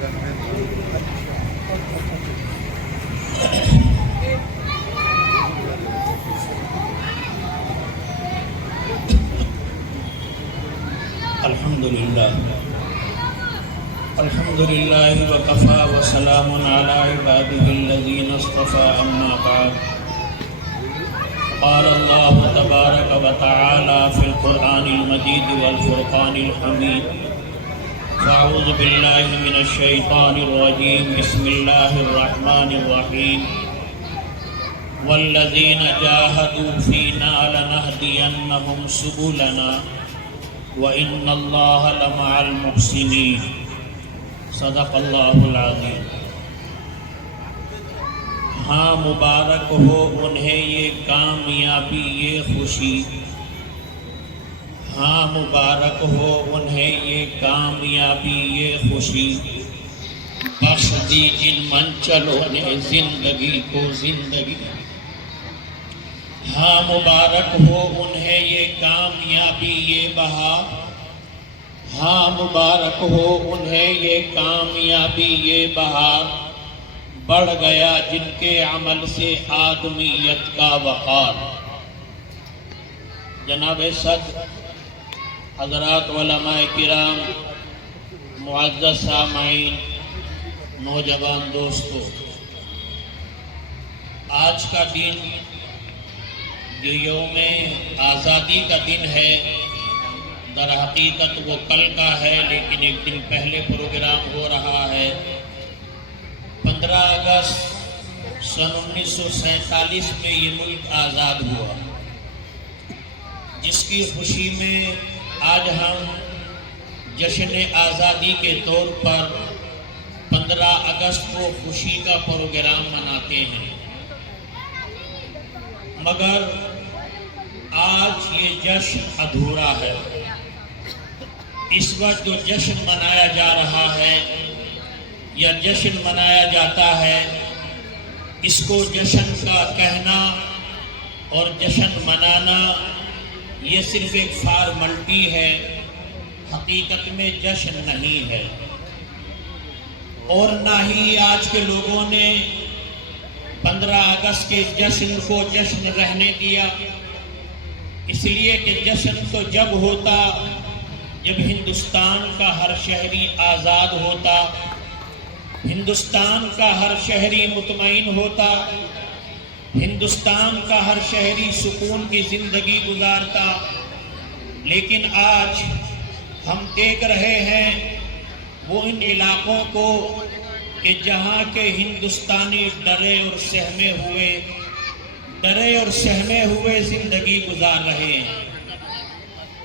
الحمدللہ وکفى وسلام علی عباده الذین اصطفى اما بعد قال اللہ تبارک وتعالی فی القرآن المجید والفرقان الحمید فاعوذ باللہ من الشیطان الرجیم بسم اللہ الرحمن الرحیم والذین جاہدوا فینا لنہدینہم سبلنا وَإِنَّ اللَّهَ لَمَعَ الْمُحْسِنِينَ صدق اللہ العظیم۔ ہاں مبارک ہو انہیں یہ کامیابی یہ خوشی، ہاں مبارک ہو انہیں یہ کامیابی یہ خوشی، بخش دی جن منچلوں نے زندگی کو زندگی۔ ہاں مبارک ہو انہیں یہ کامیابی یہ بہار، ہاں مبارک ہو انہیں یہ کامیابی یہ بہار، بڑھ گیا جن کے عمل سے آدمیت کا وقار۔ جناب صدر، حضرات علماء کرام، معزز سامعین، نوجوان دوستو، آج کا دن جو یوم آزادی کا دن ہے، در حقیقت وہ کل کا ہے، لیکن ایک دن پہلے پروگرام ہو رہا ہے۔ 15 اگست سن 1947 میں یہ ملک آزاد ہوا، جس کی خوشی میں آج ہم جشن آزادی کے طور پر 15 اگست کو خوشی کا پروگرام مناتے ہیں، مگر آج یہ جشن ادھورا ہے۔ اس وقت جو جشن منایا جا رہا ہے یا جشن منایا جاتا ہے، اس کو جشن کا کہنا اور جشن منانا یہ صرف ایک فارملٹی ہے، حقیقت میں جشن نہیں ہے۔ اور نہ ہی آج کے لوگوں نے 15 اگست کے جشن کو جشن رہنے دیا، اس لیے کہ جشن تو جب ہوتا جب ہندوستان کا ہر شہری آزاد ہوتا، ہندوستان کا ہر شہری مطمئن ہوتا، ہندوستان کا ہر شہری سکون کی زندگی گزارتا۔ لیکن آج ہم دیکھ رہے ہیں وہ ان علاقوں کو کہ جہاں کے ہندوستانی ڈرے اور سہمے ہوئے زندگی گزار رہے ہیں۔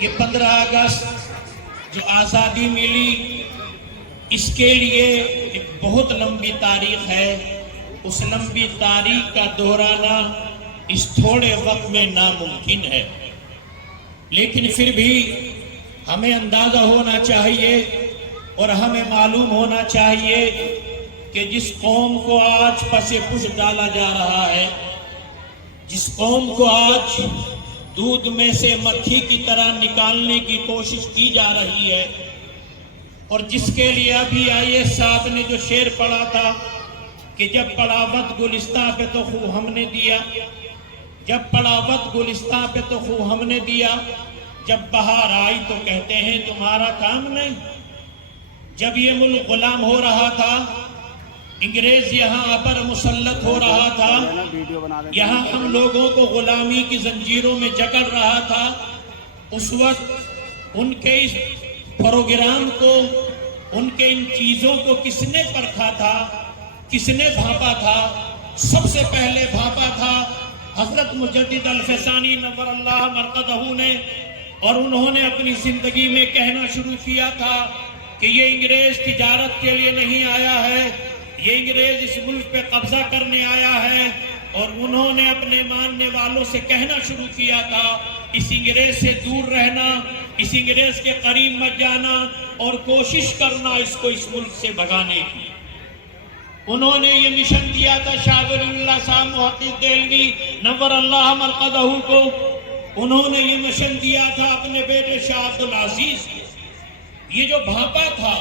یہ 15 اگست جو آزادی ملی، اس کے لیے ایک بہت لمبی تاریخ ہے، اس لمبی تاریخ کا دہرانا اس تھوڑے وقت میں ناممکن ہے۔ لیکن پھر بھی ہمیں اندازہ ہونا چاہیے اور ہمیں معلوم ہونا چاہیے کہ جس قوم کو آج پس پش ڈالا جا رہا ہے، جس قوم کو آج دودھ میں سے مکھی کی طرح نکالنے کی کوشش کی جا رہی ہے، اور جس کے لیے ابھی آئیے صاحب نے جو شعر پڑھا تھا کہ جب پڑاوت گلستاں پہ تو خو ہم نے دیا، جب پڑاوت گلستاں پہ تو خو ہم نے دیا، جب بہار آئی تو کہتے ہیں تمہارا کام نہیں۔ جب یہ ملک غلام ہو رہا تھا، انگریز یہاں ابر مسلط ہو رہا تھا، یہاں ہم لوگوں کو غلامی کی زنجیروں میں جکڑ رہا تھا، اس وقت ان کے اس پروگرام کو، ان کے ان چیزوں کو کس نے پرکھا تھا، کس نے بھاپا تھا؟ سب سے پہلے بھاپا تھا حضرت مجدد الفسانی نور اللہ مرقدہ نے، اور انہوں نے اپنی زندگی میں کہنا شروع کیا تھا کہ یہ انگریز تجارت کے لیے نہیں آیا ہے، یہ انگریز اس ملک پہ قبضہ کرنے آیا ہے۔ اور انہوں نے اپنے ماننے والوں سے کہنا شروع کیا تھا اس انگریز سے دور رہنا، اس انگریز کے قریب مت جانا، اور کوشش کرنا اس کو اس ملک سے بھگانے کی۔ انہوں نے یہ مشن دیا تھا شاہ ولی اللہ صاحب محقق دہلوی نور اللہ مرقدہ کو، انہوں نے یہ مشن دیا تھا اپنے بیٹے شاہ عبدالعزیز کو۔ یہ جو بھاپا تھا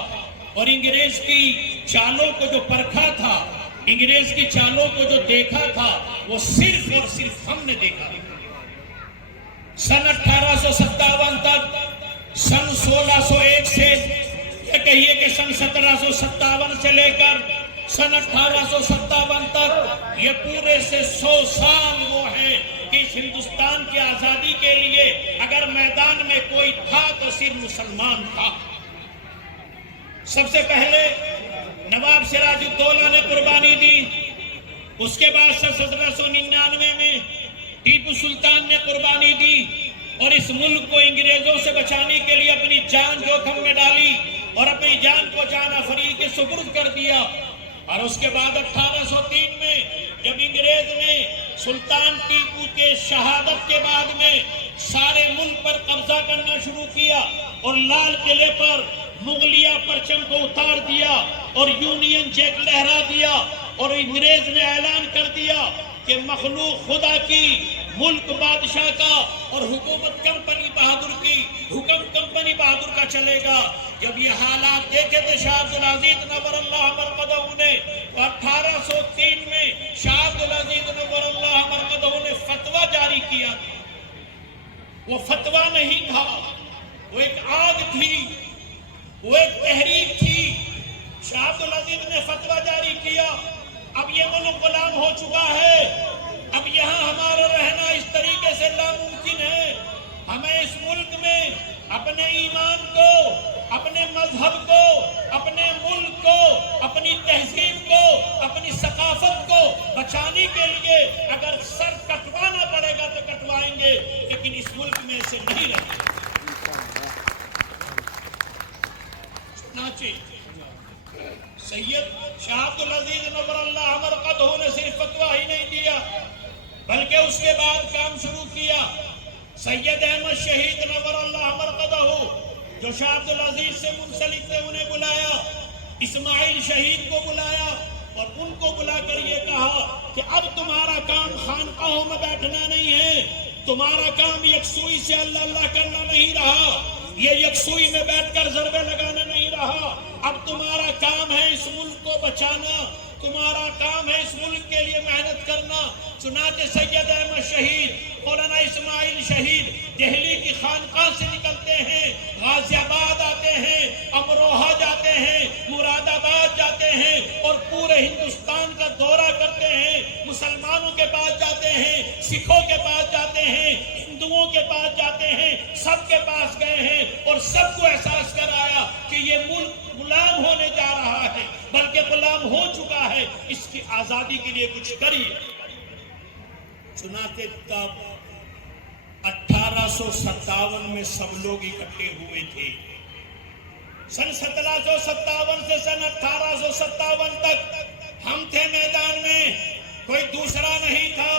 اور انگریز کی چالوں کو جو پرکھا تھا، انگریز کی چالوں کو جو دیکھا تھا، وہ صرف اور صرف ہم نے دیکھا۔ سن 1857 تک، سن 1601 سے یا کہیے کہ سن 1757 سے لے کر سن 1857 تک، یہ پورے سے 100 سال وہ ہے کہ اس ہندوستان کی آزادی کے لیے اگر میدان میں کوئی تھا تو صرف مسلمان تھا۔ سب سے پہلے نواب سراج الدولہ نے قربانی دی، اس کے بعد 1799 میں ٹیپو سلطان نے قربانی دی اور اس ملک کو انگریزوں سے بچانے کے لیے اپنی جان جوکھم میں ڈالی اور اپنی جان کو جان افریدی کے سپرد کر دیا۔ اور اس کے بعد 1803 میں جب انگریز نے سلطان ٹیپو کے شہادت کے بعد میں سارے ملک پر قبضہ کرنا شروع کیا اور لال قلعے پر مغلیہ پرچم کو اتار دیا اور یونین جیک لہرا دیا اور انگریز نے اعلان کر دیا کہ مخلوق خدا کی، ملک بادشاہ کا اور حکومت کمپنی بہادر کی، حکم کمپنی بہادر کا چلے گا۔ جب یہ حالات دیکھے تھے شاہ عبدالعزیز نور اللہ مرقدہ نے 1803 میں شاہ عبدالعزیز نور اللہ مرقدہ نے فتویٰ جاری کیا۔ وہ فتویٰ نہیں تھا، وہ ایک آگ تھی، وہ ایک تحریک تھی۔ شاہ عبدالعزیز نے فتویٰ جاری کیا، اب یہ ملک غلام ہو چکا ہے، اب یہاں ہمارا رہنا اس طریقے سے ناممکن ہے۔ ہمیں اس ملک میں اپنے ایمان کو، اپنے مذہب کو، اپنے ملک کو، اپنی تہذیب کو، اپنی ثقافت کو بچانے کے لیے اگر سر کٹوانا پڑے گا تو کٹوائیں گے، لیکن اس ملک میں ایسے نہیں رہیں گے۔ سید شاہ عبدالعزیز نور اللہ مرقدہ نے صرف فتویٰ ہی نہیں دیا بلکہ اس کے بعد کام شروع کیا۔ سید احمد شہید نور اللہ مرقدہ جو شاہ عبدالعزیز سے منسلک تھے، انہیں بلایا، اسماعیل شہید کو بلایا اور ان کو بلا کر یہ کہا کہ اب تمہارا کام خانقاہوں میں بیٹھنا نہیں ہے، تمہارا کام یکسوئی سے اللہ اللہ کرنا نہیں رہا، یہ یکسوئی میں بیٹھ کر ضربے لگانا نہیں رہا، اب تمہارا کام ہے اس ملک کو بچانا، تمہارا کام ہے اس ملک کے لیے محنت کرنا۔ چنانچہ سید احمد شہید، مولانا اسماعیل شہید دہلی کی خانقاہ سے نکلتے ہیں، غازی آباد آتے ہیں، امروہہ جاتے ہیں، مراد آباد جاتے ہیں اور پورے ہندوستان کا دورہ کرتے ہیں، مسلمانوں کے پاس جاتے ہیں، سکھوں کے پاس جاتے ہیں، ہندوؤں کے پاس جاتے ہیں، سب کے پاس گئے ہیں اور سب کو احساس کرایا کہ یہ ملک غلام ہونے جا رہا ہے، بلکہ غلام ہو چکا ہے، اس کی آزادی کے لیے کچھ کریے۔ چنانچہ تب 1857 میں سب لوگ اکٹھے ہوئے تھے۔ سن 1757 سے سن 1857 تک ہم تھے میدان میں، کوئی دوسرا نہیں تھا۔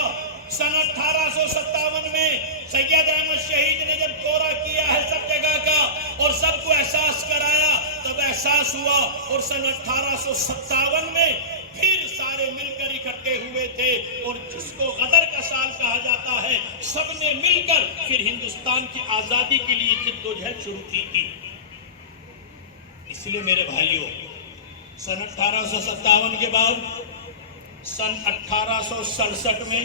سن 1857 میں سید احمد شہید نے جب دورہ کیا ہے سب جگہ کا اور سب کو احساس کرایا، تب احساس ہوا اور سن 1857 میں پھر سارے مل کر اکٹھے ہوئے تھے اور جس کو غدر کا سال کہا جاتا ہے، سب نے مل کر پھر ہندوستان کی آزادی کے لیے جدوجہد شروع کی تھی۔ اس لیے میرے بھائیوں، سن 1857 کے بعد سن 1867 میں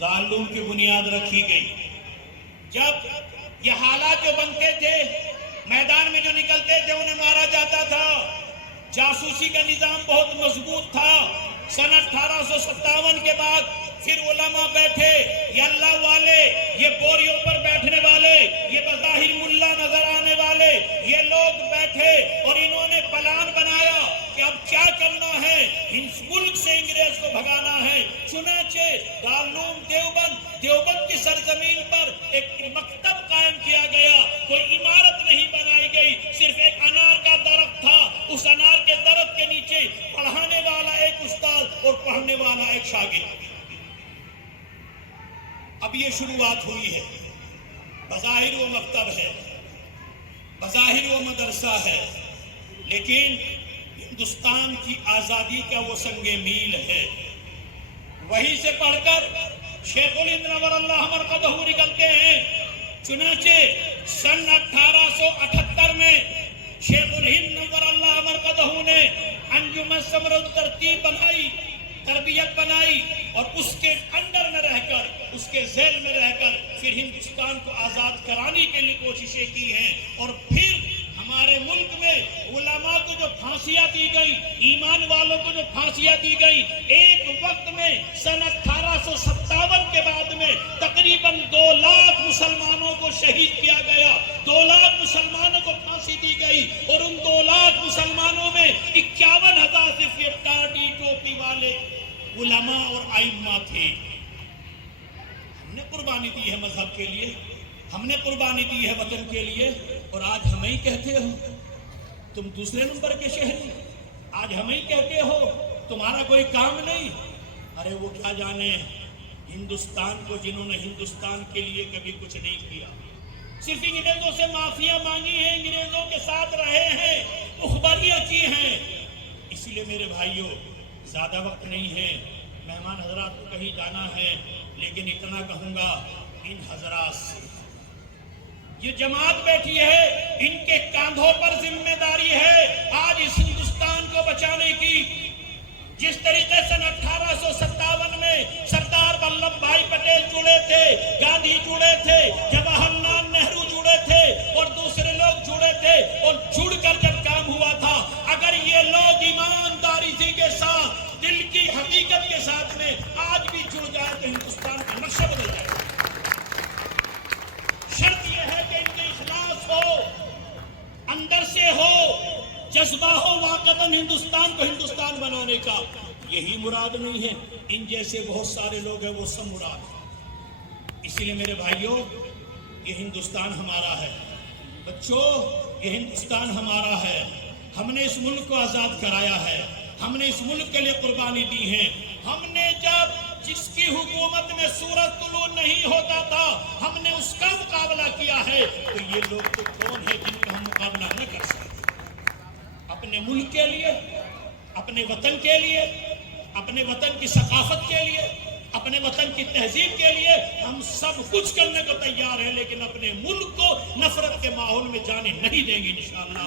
دارالعلوم کی بنیاد رکھی گئی۔ جب یہ حالات جو بنتے تھے، میدان میں جو نکلتے تھے انہیں مارا جاتا تھا، جاسوسی کا نظام بہت مضبوط تھا۔ سن 1857 کے بعد پھر علماء بیٹھے، یہ اللہ والے، یہ بوریوں پر بیٹھنے والے، یہ بظاہر ملا نظر آنے والے، یہ لوگ بیٹھے اور انہوں نے پلان بنایا کہ اب کیا کرنا ہے، اس ملک سے انگریز کو بھگانا ہے۔ چنانچہ دارالعلوم دیوبند کی سرزمین پر ایک مکتب قائم کیا گیا، کوئی عمارت نہیں بنائی گئی، صرف ایک انار کا درخت تھا، اس انار کے درخت کے نیچے پڑھانے والا ایک استاد اور پڑھنے والا ایک شاگرد۔ اب یہ شروعات ہوئی ہے، بظاہر وہ مکتب ہے، بظاہر وہ مدرسہ ہے، لیکن ہندوستان کی آزادی کا وہ سنگ میل ہے۔ وہیں سے پڑھ کر شیخ الہند نور اللہ مرقدہ نکلتے ہیں۔ چنانچہ سن 1878 میں شیخ الہند نور اللہ مرقدہ نے انجمن ثمرۃ ترتیب بنائی، تربیت بنائی، اور اس کے انڈر میں رہ کر، اس کے ذیل میں رہ کر پھر ہندوستان کو آزاد کرانے کے لیے کوششیں کی ہیں۔ اور پھر ہمارے ملک میں علماء کو جو پھانسیاں دی گئی، ایمان والوں کو جو پھانسیاں دی گئی، ایک وقت میں سن 1857 کے بعد میں تقریباً 2 لاکھ مسلمانوں کو شہید کیا گیا، 2 لاکھ مسلمانوں کو پھانسی دی گئی، اور ان 2 لاکھ مسلمانوں میں 51,000 صرف یہ ٹاٹی ٹوپی والے علماء اور ائمہ تھے۔ ہم نے قربانی دی ہے مذہب کے لیے، ہم نے قربانی دی ہے وطن کے لیے، اور آج ہمیں ہی کہتے ہو تم دوسرے نمبر کے شہری، آج ہمیں ہی کہتے ہو تمہارا کوئی کام نہیں۔ ارے وہ کیا جانے ہندوستان کو، جنہوں نے ہندوستان کے لیے کبھی کچھ نہیں کیا، صرف انگریزوں سے معافیاں مانگی ہیں، انگریزوں کے ساتھ رہے ہیں، اخباریاں کی ہیں۔ اسی لیے میرے بھائیوں، زیادہ وقت نہیں ہے، مہمان حضرات کو کہیں جانا ہے، لیکن اتنا کہوں گا، ان حضرات سے یہ جماعت بیٹھی ہے، ان کے کاندھوں پر ذمہ داری ہے آج اس ہندوستان کو بچانے کی۔ جس طریقے سے 1857 میں سردار ولبھ بھائی پٹیل جڑے تھے، گاندھی جڑے تھے، جواہر لال نہرو جڑے تھے، اور دوسرے لوگ جڑے تھے، اور جڑ کر جب کام ہوا تھا، اگر یہ لوگ ایمانداری کے ساتھ، دل کی حقیقت کے ساتھ میں آج بھی جڑ جائے تو ہندوستان کا نقشہ بدل جائے گا۔ شرط یہ ہے کہ ان کے اخلاص ہو، اندر سے ہو، جذبہ ہو واقعاً ہندوستان کو ہندوستان بنانے کا۔ یہی مراد نہیں ہے، ان جیسے بہت سارے لوگ ہیں، وہ سب مراد ہیں۔ اسی لیے میرے بھائیوں، یہ ہندوستان ہمارا ہے، بچوں یہ ہندوستان ہمارا ہے، ہم نے اس ملک کو آزاد کرایا ہے، ہم نے اس ملک کے لیے قربانی دی ہے۔ ہم نے جب جس کی حکومت میں سورج طلوع نہیں ہوتا تھا، ہم نے اس کا مقابلہ کیا ہے، تو یہ لوگ تو کون ہیں جن کا ہم مقابلہ نہ کر سکتے؟ اپنے ملک کے لیے، اپنے وطن کے لیے، اپنے وطن کی ثقافت کے لیے، اپنے وطن کی تہذیب کے لیے ہم سب کچھ کرنے کو تیار ہیں، لیکن اپنے ملک کو نفرت کے ماحول میں جانے نہیں دیں گے انشاءاللہ۔